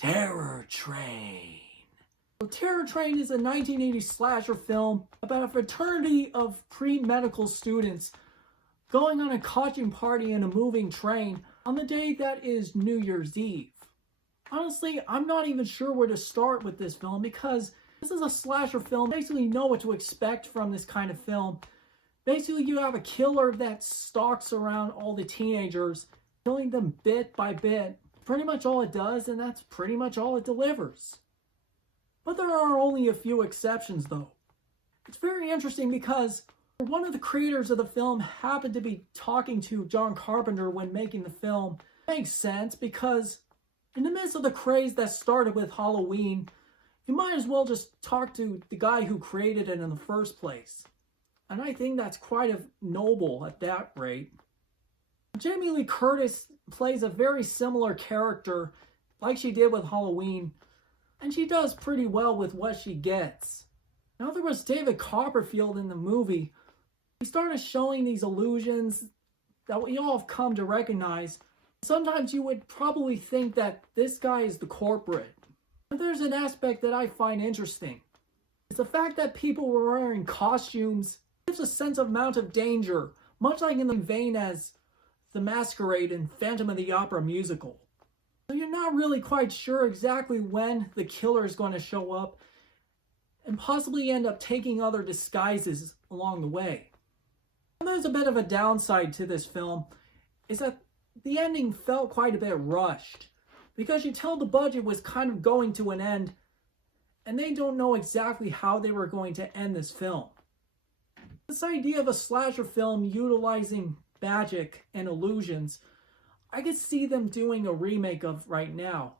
Terror Train. Terror Train is a 1980 slasher film about a fraternity of pre-medical students going on a costume party in a moving train on the day that is New Year's Eve. Honestly, I'm not even sure where to start with this film because this is a slasher film. Basically, you know what to expect from this kind of film. Basically, you have a killer that stalks around all the teenagers, killing them bit by bit. Pretty much all it does, and that's pretty much all it delivers. But there are only a few exceptions, though. It's very interesting because one of the creators of the film happened to be talking to John Carpenter when making the film. It makes sense because in the midst of the craze that started with Halloween, you might as well just talk to the guy who created it in the first place. And I think that's quite noble at that rate. Jamie Lee Curtis plays a very similar character like she did with Halloween, and she does pretty well with what she gets. Now there was David Copperfield in the movie. He started showing these illusions that we all have come to recognize. Sometimes you would probably think that this guy is the culprit. But there's an aspect that I find interesting. It's the fact that people were wearing costumes gives a sense of amount of danger, much like in the vein as The Masquerade and Phantom of the Opera musical. So you're not really quite sure exactly when the killer is going to show up and possibly end up taking other disguises along the way. And there's a bit of a downside to this film, is that the ending felt quite a bit rushed, because you tell the budget was kind of going to an end, and they don't know exactly how they were going to end this film. This idea of a slasher film utilizing magic and illusions, I could see them doing a remake of right now.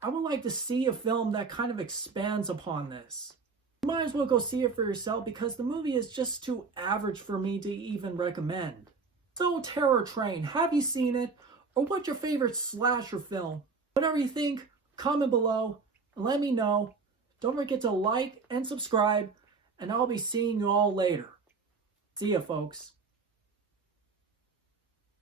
I would like to see a film that kind of expands upon this. You might as well go see it for yourself because the movie is just too average for me to even recommend. So Terror Train, have you seen it? Or what's your favorite slasher film? Whatever you think, comment below and let me know. Don't forget to like and subscribe, and I'll be seeing you all later. See ya, folks.